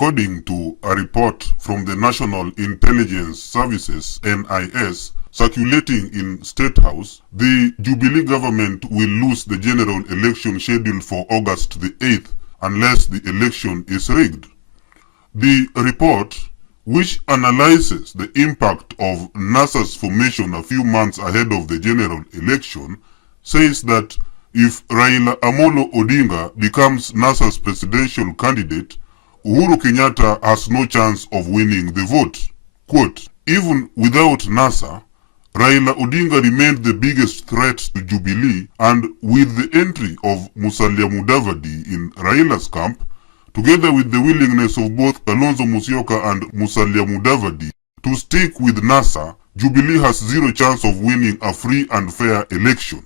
According to a report from the National Intelligence Services (NIS) circulating in State House, the Jubilee government will lose the general election scheduled for August the 8th unless the election is rigged. The report, which analyzes the impact of NASA's formation a few months ahead of the general election, says that if Raila Amolo Odinga becomes NASA's presidential candidate, Uhuru Kenyatta has no chance of winning the vote. Quote, even without NASA, Raila Odinga remained the biggest threat to Jubilee, and with the entry of Musalia Mudavadi in Raila's camp, together with the willingness of both Kalonzo Musyoka and Musalia Mudavadi to stick with NASA, Jubilee has zero chance of winning a free and fair election.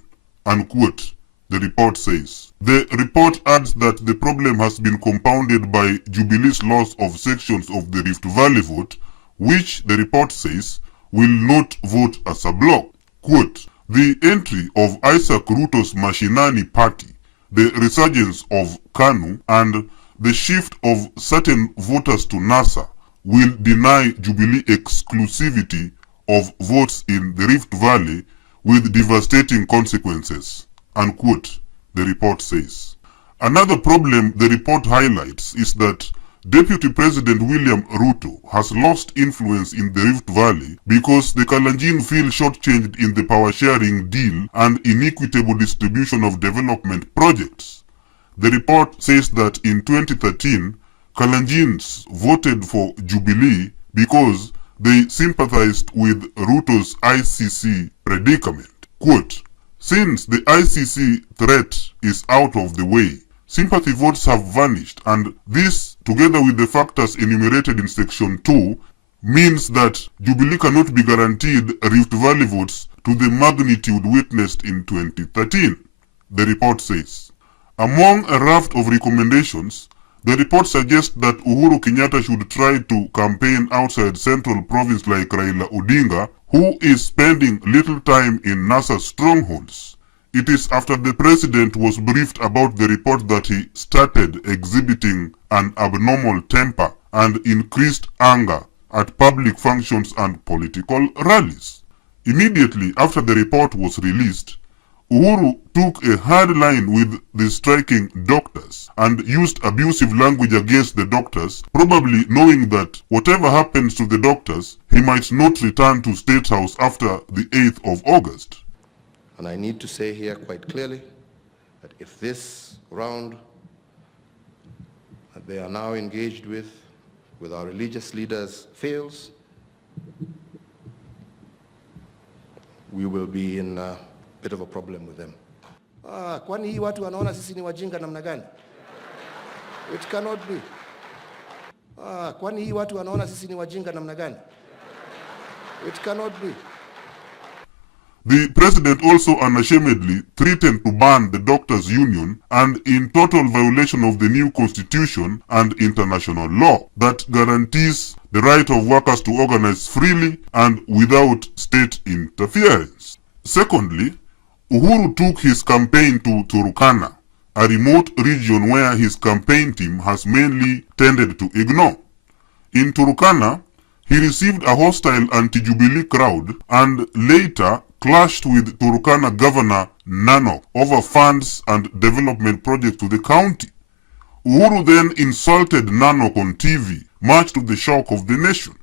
Unquote, the report says. The report adds that the problem has been compounded by Jubilee's loss of sections of the Rift Valley vote, which the report says will not vote as a bloc. Quote, the entry of Isaac Ruto's Mashinani party, the resurgence of KANU, and the shift of certain voters to NASA will deny Jubilee exclusivity of votes in the Rift Valley with devastating consequences. Unquote, the report says. Another problem the report highlights is that Deputy President William Ruto has lost influence in the Rift Valley because the Kalenjin feel shortchanged in the power-sharing deal and inequitable distribution of development projects. The report says that in 2013, Kalenjins voted for Jubilee because they sympathized with Ruto's ICC predicament. Quote, since the ICC threat is out of the way, sympathy votes have vanished, and this, together with the factors enumerated in Section 2, means that Jubilee cannot be guaranteed Rift Valley votes to the magnitude witnessed in 2013, the report says. Among a raft of recommendations, the report suggests that Uhuru Kenyatta should try to campaign outside Central Province like Raila Odinga, who is spending little time in NASA strongholds. It is after the president was briefed about the report that he started exhibiting an abnormal temper and increased anger at public functions and political rallies. Immediately after the report was released, Uhuru took a hard line with the striking doctors and used abusive language against the doctors, probably knowing that whatever happens to the doctors, he might not return to State House after the 8th of August. And I need to say here quite clearly that if this round that they are now engaged with our religious leaders fails, we will be in a bit of a problem with them. Kwani hii watu wanaona sisi ni wajinga namna gani? It cannot be. Kwani hii watu wanaona sisi ni wajinga namna gani? It cannot be. The president also unashamedly threatened to ban the doctors' union, and in total violation of the new constitution and international law that guarantees the right of workers to organize freely and without state interference. Secondly, Uhuru took his campaign to Turkana, a remote region where his campaign team has mainly tended to ignore. In Turkana, he received a hostile anti-Jubilee crowd and later clashed with Turkana Governor Nanok over funds and development projects to the county. Uhuru then insulted Nanok on TV, much to the shock of the nation.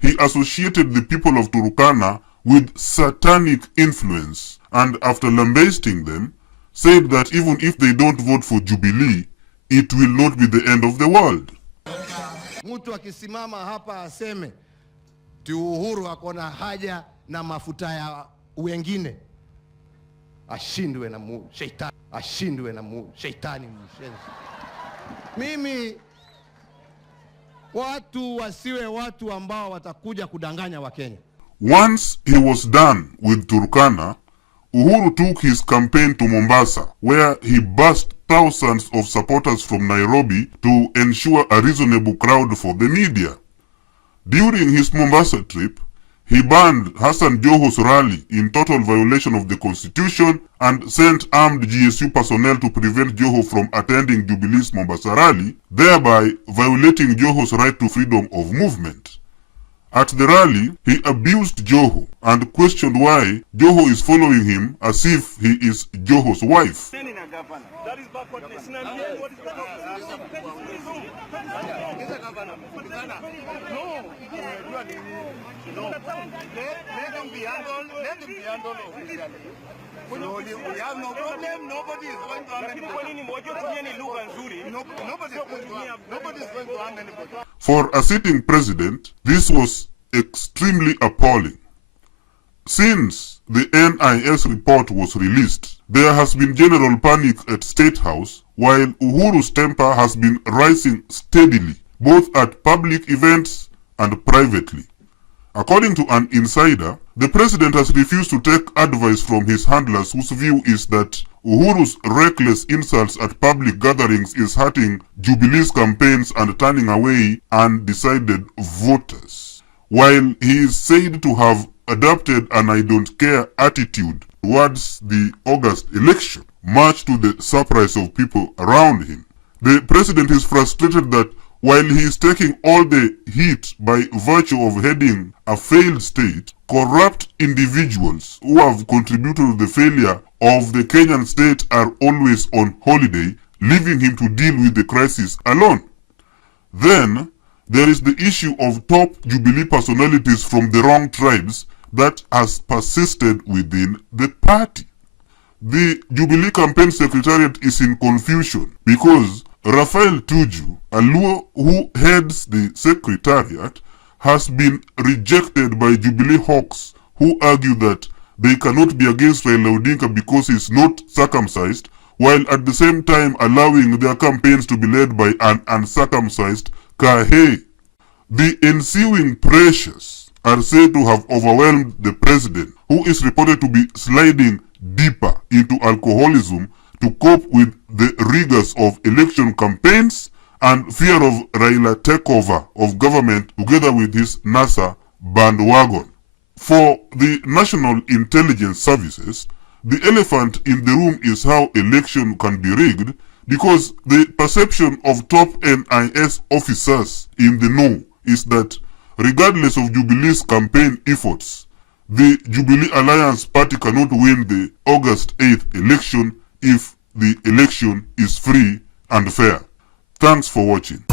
He associated the people of Turkana with satanic influence and, after lambasting them, said that even if they don't vote for Jubilee, it will not be the end of the world. Mtu akisimama hapa aseme ti Uhuru akona haja na mafuta ya wengine, ashindwe na shetani, ashindwe na shetani mshenzi. Mimi watu wasiwe watu ambao watakuja kudanganya Wakenya. Once he was done with Turkana, Uhuru took his campaign to Mombasa, where he bussed thousands of supporters from Nairobi to ensure a reasonable crowd for the media. During his Mombasa trip, he banned Hassan Joho's rally in total violation of the constitution and sent armed GSU personnel to prevent Joho from attending Jubilee's Mombasa rally, thereby violating Joho's right to freedom of movement. At the rally, he abused Joho and questioned why Joho is following him as if he is Joho's wife. That is backwardness. No. Let them be handled. Let them be handled officially. We have no problem. Nobody is going to harm anybody. Nobody is going to harm anybody. For a sitting president, this was extremely appalling. Since the NIS report was released, there has been general panic at State House, while Uhuru's temper has been rising steadily, both at public events and privately. According to an insider, the president has refused to take advice from his handlers, whose view is that Uhuru's reckless insults at public gatherings is hurting Jubilee's campaigns and turning away undecided voters. While he is said to have adopted an I don't care attitude towards the August election, much to the surprise of people around him, the president is frustrated that while he is taking all the heat by virtue of heading a failed state, corrupt individuals who have contributed to the failure of the Kenyan state are always on holiday, leaving him to deal with the crisis alone. Then, there is the issue of top Jubilee personalities from the wrong tribes that has persisted within the party. The Jubilee campaign secretariat is in confusion because Raphael Tuju, a Luo who heads the secretariat, has been rejected by Jubilee hawks who argue that they cannot be against Raila Odinga because he is not circumcised, while at the same time allowing their campaigns to be led by an uncircumcised Kahe. The ensuing pressures are said to have overwhelmed the president, who is reported to be sliding deeper into alcoholism to cope with the rigors of election campaigns and fear of Raila takeover of government together with his NASA bandwagon. For the National Intelligence Services, the elephant in the room is how election can be rigged, because the perception of top NIS officers in the know is that regardless of Jubilee's campaign efforts, the Jubilee Alliance Party cannot win the August 8th election if the election is free and fair. Thanks for watching.